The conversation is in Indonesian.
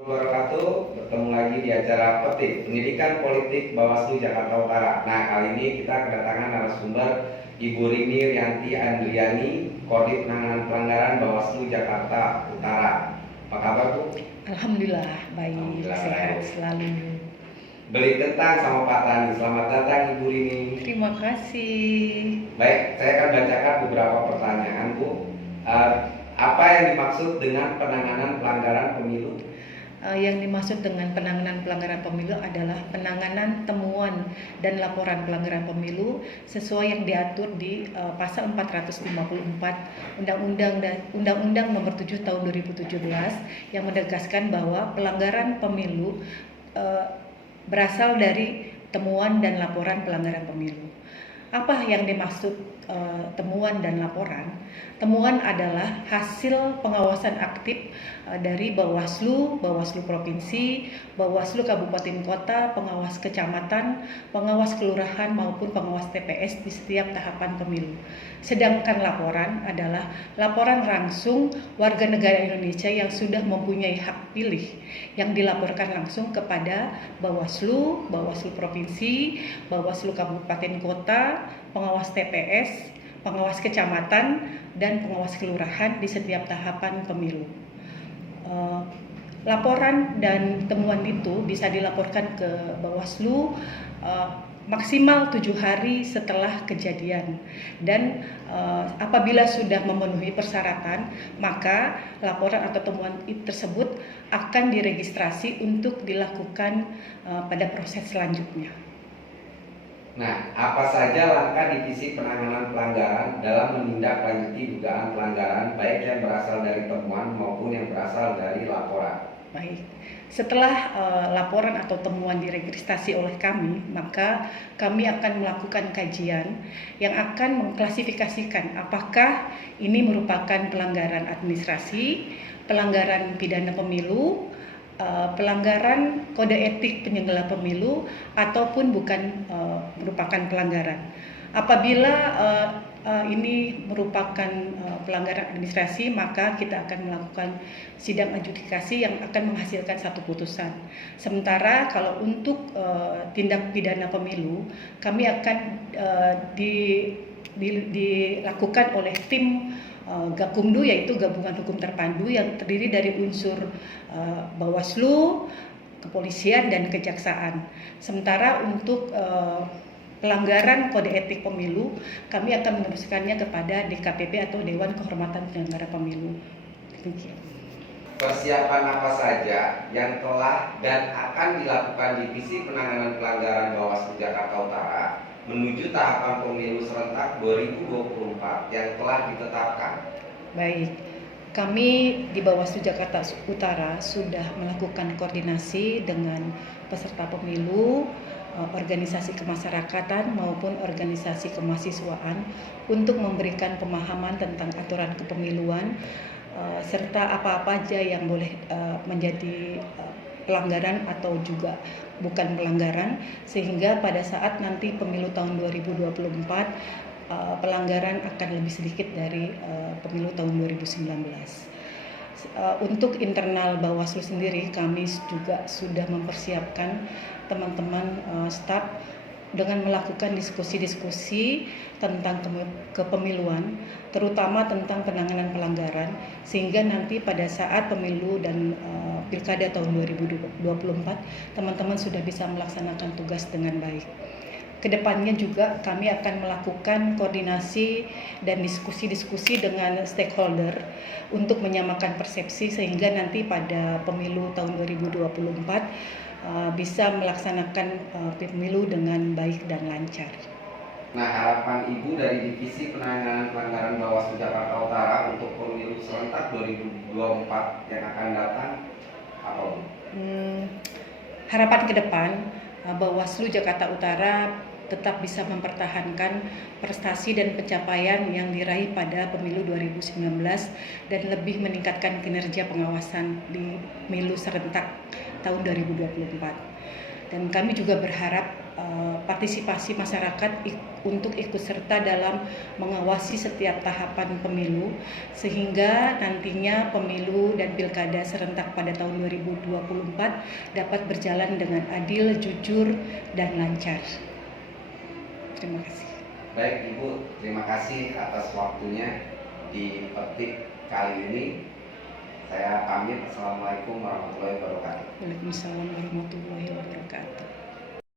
Wabarakatuh, bertemu lagi di acara Petik Pendidikan Politik Bawaslu Jakarta Utara. Nah, kali ini kita kedatangan narasumber Ibu Rini Rianti Andriani, Kodim Penanganan Pelanggaran Bawaslu Jakarta Utara. Apa kabar, Bu? Alhamdulillah baik, Alhamdulillah, sehat baik. selalu. Beli kentang sama Pak Tani. Selamat datang, Ibu Rini. Terima kasih. Baik, saya akan bacakan beberapa pertanyaan, Bu. Apa yang dimaksud dengan penanganan pelanggaran pemilu? Yang dimaksud dengan penanganan pelanggaran pemilu adalah penanganan temuan dan laporan pelanggaran pemilu sesuai yang diatur di pasal 454 Undang-Undang Nomor 7 Tahun 2017 yang menegaskan bahwa pelanggaran pemilu berasal dari temuan dan laporan pelanggaran pemilu. Apa yang dimaksud temuan dan laporan? Temuan adalah hasil pengawasan aktif dari Bawaslu, Bawaslu Provinsi, Bawaslu Kabupaten Kota, pengawas kecamatan, pengawas kelurahan maupun pengawas TPS di setiap tahapan pemilu. Sedangkan laporan adalah laporan langsung warga negara Indonesia yang sudah mempunyai hak pilih yang dilaporkan langsung kepada Bawaslu, Bawaslu Provinsi, Bawaslu Kabupaten Kota, pengawas TPS, pengawas kecamatan, dan pengawas kelurahan di setiap tahapan pemilu. Laporan dan temuan itu bisa dilaporkan ke Bawaslu maksimal 7 hari setelah kejadian, dan apabila sudah memenuhi persyaratan maka laporan atau temuan tersebut akan diregistrasi untuk dilakukan pada proses selanjutnya. Nah, apa saja langkah Divisi Penanganan Pelanggaran dalam menindaklanjuti dugaan pelanggaran baik yang berasal dari temuan maupun yang berasal dari laporan? Baik, setelah laporan atau temuan diregistrasi oleh kami, maka kami akan melakukan kajian yang akan mengklasifikasikan apakah ini merupakan pelanggaran administrasi, pelanggaran pidana pemilu, pelanggaran kode etik penyelenggara pemilu, ataupun bukan merupakan pelanggaran. Apabila ini merupakan pelanggaran administrasi, maka kita akan melakukan sidang adjudikasi yang akan menghasilkan satu putusan. Sementara kalau untuk tindak pidana pemilu, kami akan dilakukan oleh tim Gakumdu, yaitu Gabungan Hukum Terpadu yang terdiri dari unsur Bawaslu, Kepolisian, dan Kejaksaan. Sementara untuk pelanggaran kode etik pemilu, kami akan meneruskannya kepada DKPP atau Dewan Kehormatan Penyelenggara Pemilu. Demikian. Persiapan apa saja yang telah dan akan dilakukan Divisi Penanganan Pelanggaran Bawaslu Jakarta Utara menuju tahapan pemilu serentak 2024 yang telah ditetapkan? Baik, kami di Bawaslu Jakarta Utara sudah melakukan koordinasi dengan peserta pemilu, organisasi kemasyarakatan maupun organisasi kemahasiswaan untuk memberikan pemahaman tentang aturan kepemiluan serta apa-apa aja yang boleh menjadi pelanggaran atau juga bukan pelanggaran, sehingga pada saat nanti pemilu tahun 2024 pelanggaran akan lebih sedikit dari pemilu tahun 2019. Untuk internal Bawaslu sendiri, kami juga sudah mempersiapkan teman-teman staf dengan melakukan diskusi-diskusi tentang kepemiluan, terutama tentang penanganan pelanggaran, sehingga nanti pada saat pemilu dan pilkada tahun 2024 teman-teman sudah bisa melaksanakan tugas dengan baik. Kedepannya juga kami akan melakukan koordinasi dan diskusi-diskusi dengan stakeholder untuk menyamakan persepsi sehingga nanti pada pemilu tahun 2024 bisa melaksanakan pemilu dengan baik dan lancar. Nah, harapan Ibu dari Divisi Penanganan Pelanggaran Bawaslu Jakarta Utara untuk pemilu serentak 2024 yang akan datang apa, Bu? Harapan ke depan Bawaslu Jakarta Utara tetap bisa mempertahankan prestasi dan pencapaian yang diraih pada pemilu 2019 dan lebih meningkatkan kinerja pengawasan di pemilu serentak tahun 2024. Dan kami juga berharap partisipasi masyarakat untuk ikut serta dalam mengawasi setiap tahapan pemilu, sehingga nantinya pemilu dan pilkada serentak pada tahun 2024 dapat berjalan dengan adil, jujur, dan lancar. Terima kasih. Baik Ibu, terima kasih atas waktunya di Petik kali ini. Saya pamit. Assalamualaikum warahmatullahi wabarakatuh. Waalaikumsalam warahmatullahi wabarakatuh.